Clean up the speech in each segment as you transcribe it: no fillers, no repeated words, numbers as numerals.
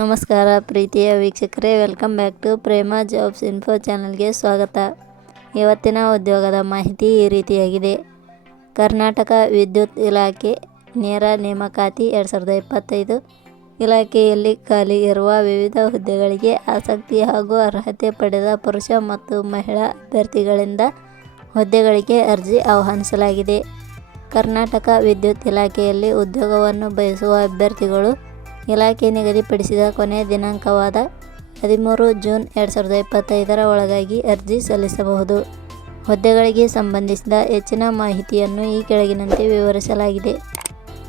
ನಮಸ್ಕಾರ ಪ್ರೀತಿಯ ವೀಕ್ಷಕರೇ, welcome back to Prema jobs info ಚಾನಲ್ಗೆ ಸ್ವಾಗತ. ಇವತ್ತಿನ ಉದ್ಯೋಗದ ಮಾಹಿತಿ ಈ ರೀತಿಯಾಗಿದೆ. ಕರ್ನಾಟಕ ವಿದ್ಯುತ್ ಇಲಾಖೆ ನೇರ ನೇಮಕಾತಿ 2025 ಇಲಾಖೆಯಲ್ಲಿ ಖಾಲಿ ಇರುವ ವಿವಿಧ ಹುದ್ದೆಗಳಿಗೆ ಆಸಕ್ತಿ ಹಾಗೂ ಅರ್ಹತೆ ಪಡೆದ ಪುರುಷ ಮತ್ತು ಮಹಿಳಾ ಅಭ್ಯರ್ಥಿಗಳಿಂದ ಹುದ್ದೆಗಳಿಗೆ ಅರ್ಜಿ ಆಹ್ವಾನಿಸಲಾಗಿದೆ. ಕರ್ನಾಟಕ ವಿದ್ಯುತ್ ಇಲಾಖೆಯಲ್ಲಿ ಉದ್ಯೋಗವನ್ನು ಬಯಸುವ ಅಭ್ಯರ್ಥಿಗಳು ಇಲಾಖೆ ನಿಗದಿಪಡಿಸಿದ ಕೊನೆಯ ದಿನಾಂಕವಾದ 13 ಜೂನ್ 2025 ಒಳಗಾಗಿ ಅರ್ಜಿ ಸಲ್ಲಿಸಬಹುದು. ಹುದ್ದೆಗಳಿಗೆ ಸಂಬಂಧಿಸಿದ ಹೆಚ್ಚಿನ ಮಾಹಿತಿಯನ್ನು ಈ ಕೆಳಗಿನಂತೆ ವಿವರಿಸಲಾಗಿದೆ.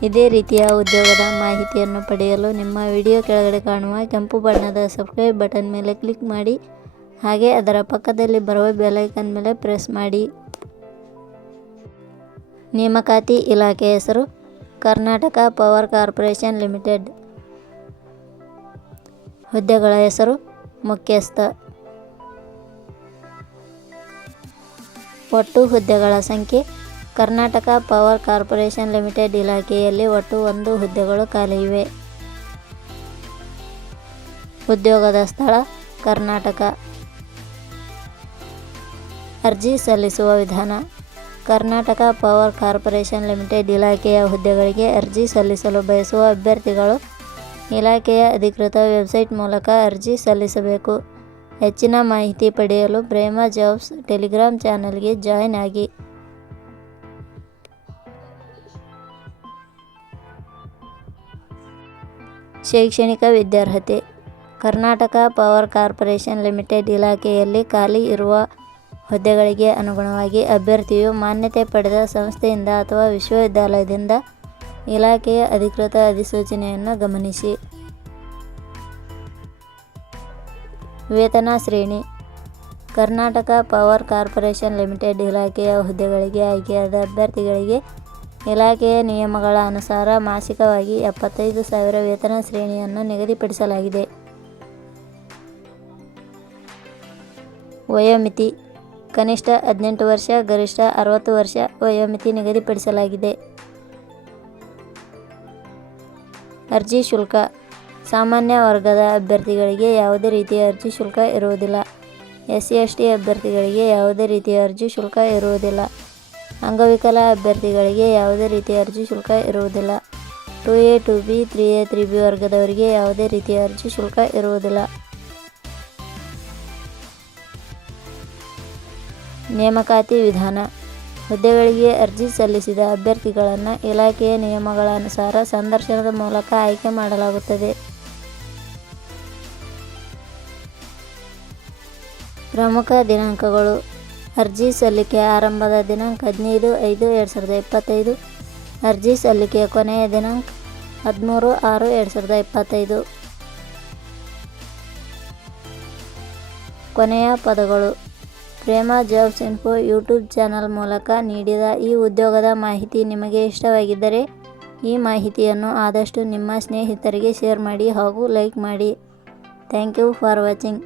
ಇದೇ ರೀತಿಯ ಉದ್ಯೋಗದ ಮಾಹಿತಿಯನ್ನು ಪಡೆಯಲು ನಿಮ್ಮ ವಿಡಿಯೋ ಕೆಳಗಡೆ ಕಾಣುವ ಕೆಂಪು ಬಣ್ಣದ ಸಬ್ಸ್ಕ್ರೈಬ್ ಬಟನ್ ಮೇಲೆ ಕ್ಲಿಕ್ ಮಾಡಿ, ಹಾಗೆ ಅದರ ಪಕ್ಕದಲ್ಲಿ ಬರುವ ಬೆಲ್ ಐಕಾನ್ ಮೇಲೆ ಪ್ರೆಸ್ ಮಾಡಿ. ನೇಮಕಾತಿ ಇಲಾಖೆ ಹೆಸರು ಕರ್ನಾಟಕ ಪವರ್ ಕಾರ್ಪೊರೇಷನ್ ಲಿಮಿಟೆಡ್. ಹುದ್ದೆಗಳ ಹೆಸರು ಮುಖ್ಯಸ್ಥ. ಒಟ್ಟು ಹುದ್ದೆಗಳ ಸಂಖ್ಯೆ ಕರ್ನಾಟಕ ಪವರ್ ಕಾರ್ಪೊರೇಷನ್ ಲಿಮಿಟೆಡ್ ಇಲಾಖೆಯಲ್ಲಿ ಒಟ್ಟು 1 ಹುದ್ದೆಗಳು ಖಾಲಿ ಇವೆ. ಉದ್ಯೋಗದ ಸ್ಥಳ ಕರ್ನಾಟಕ. ಅರ್ಜಿ ಸಲ್ಲಿಸುವ ವಿಧಾನ. ಕರ್ನಾಟಕ ಪವರ್ ಕಾರ್ಪೊರೇಷನ್ ಲಿಮಿಟೆಡ್ ಇಲಾಖೆಯ ಹುದ್ದೆಗಳಿಗೆ ಅರ್ಜಿ ಸಲ್ಲಿಸಲು ಬಯಸುವ ಅಭ್ಯರ್ಥಿಗಳು ಇಲಾಖೆಯ ಅಧಿಕೃತ ವೆಬ್ಸೈಟ್ ಮೂಲಕ ಅರ್ಜಿ ಸಲ್ಲಿಸಬೇಕು. ಹೆಚ್ಚಿನ ಮಾಹಿತಿ ಪಡೆಯಲು ಪ್ರೇಮ ಜಾಬ್ಸ್ ಟೆಲಿಗ್ರಾಮ್ ಚಾನಲ್ಗೆ ಜಾಯಿನ್ ಆಗಿ. ಶೈಕ್ಷಣಿಕ ವಿದ್ಯಾರ್ಹತೆ. ಕರ್ನಾಟಕ ಪವರ್ ಕಾರ್ಪೊರೇಷನ್ ಲಿಮಿಟೆಡ್ ಇಲಾಖೆಯಲ್ಲಿ ಖಾಲಿ ಇರುವ ಹುದ್ದೆಗಳಿಗೆ ಅನುಗುಣವಾಗಿ ಅಭ್ಯರ್ಥಿಯು ಮಾನ್ಯತೆ ಪಡೆದ ಸಂಸ್ಥೆಯಿಂದ ಅಥವಾ ವಿಶ್ವವಿದ್ಯಾಲಯದಿಂದ ಇಲಾಖೆಯ ಅಧಿಕೃತ ಅಧಿಸೂಚನೆಯನ್ನು ಗಮನಿಸಿ. ವೇತನ ಶ್ರೇಣಿ. ಕರ್ನಾಟಕ ಪವರ್ ಕಾರ್ಪೊರೇಷನ್ ಲಿಮಿಟೆಡ್ ಇಲಾಖೆಯ ಹುದ್ದೆಗಳಿಗೆ ಆಯ್ಕೆಯಾದ ಅಭ್ಯರ್ಥಿಗಳಿಗೆ ಇಲಾಖೆಯ ನಿಯಮಗಳ ಅನುಸಾರ ಮಾಸಿಕವಾಗಿ 75,000 ವೇತನ ಶ್ರೇಣಿಯನ್ನು ನಿಗದಿಪಡಿಸಲಾಗಿದೆ. ವಯೋಮಿತಿ. ಕನಿಷ್ಠ 18 ವರ್ಷ, ಗರಿಷ್ಠ 60 ವರ್ಷ ವಯೋಮಿತಿ ನಿಗದಿಪಡಿಸಲಾಗಿದೆ. ಅರ್ಜಿ ಶುಲ್ಕ. ಸಾಮಾನ್ಯ ವರ್ಗದ ಅಭ್ಯರ್ಥಿಗಳಿಗೆ ಯಾವುದೇ ರೀತಿಯ ಅರ್ಜಿ ಶುಲ್ಕ ಇರುವುದಿಲ್ಲ. SC/ST ಅಭ್ಯರ್ಥಿಗಳಿಗೆ ಯಾವುದೇ ರೀತಿಯ ಅರ್ಜಿ ಶುಲ್ಕ ಇರುವುದಿಲ್ಲ. ಅಂಗವಿಕಲ ಅಭ್ಯರ್ಥಿಗಳಿಗೆ ಯಾವುದೇ ರೀತಿಯ ಅರ್ಜಿ ಶುಲ್ಕ ಇರುವುದಿಲ್ಲ. 2A, 2B, 3A, 3B ವರ್ಗದವರಿಗೆ ಯಾವುದೇ ರೀತಿಯ ಅರ್ಜಿ ಶುಲ್ಕ ಇರುವುದಿಲ್ಲ. ನೇಮಕಾತಿ ವಿಧಾನ. ಹುದ್ದೆಗಳಿಗೆ ಅರ್ಜಿ ಸಲ್ಲಿಸಿದ ಅಭ್ಯರ್ಥಿಗಳನ್ನು ಇಲಾಖೆಯ ನಿಯಮಗಳ ಅನುಸಾರ ಸಂದರ್ಶನದ ಮೂಲಕ ಆಯ್ಕೆ ಮಾಡಲಾಗುತ್ತದೆ. ಪ್ರಮುಖ ದಿನಾಂಕಗಳು. ಅರ್ಜಿ ಸಲ್ಲಿಕೆ ಆರಂಭದ ದಿನಾಂಕ 15/5/2025. ಅರ್ಜಿ ಸಲ್ಲಿಕೆಯ ಕೊನೆಯ ದಿನಾಂಕ 13/6/2025. ಕೊನೆಯ ಪದಗಳು. ಪ್ರೇಮ ಜಾಬ್ಸ್ ಇನ್ಫೋ ಯೂಟ್ಯೂಬ್ ಚಾನಲ್ ಮೂಲಕ ನೀಡಿದ ಈ ಉದ್ಯೋಗದ ಮಾಹಿತಿ ನಿಮಗೆ ಇಷ್ಟವಾಗಿದ್ದರೆ ಈ ಮಾಹಿತಿಯನ್ನು ಆದಷ್ಟು ನಿಮ್ಮ ಸ್ನೇಹಿತರಿಗೆ ಶೇರ್ ಮಾಡಿ ಹಾಗೂ ಲೈಕ್ ಮಾಡಿ. Thank you for watching.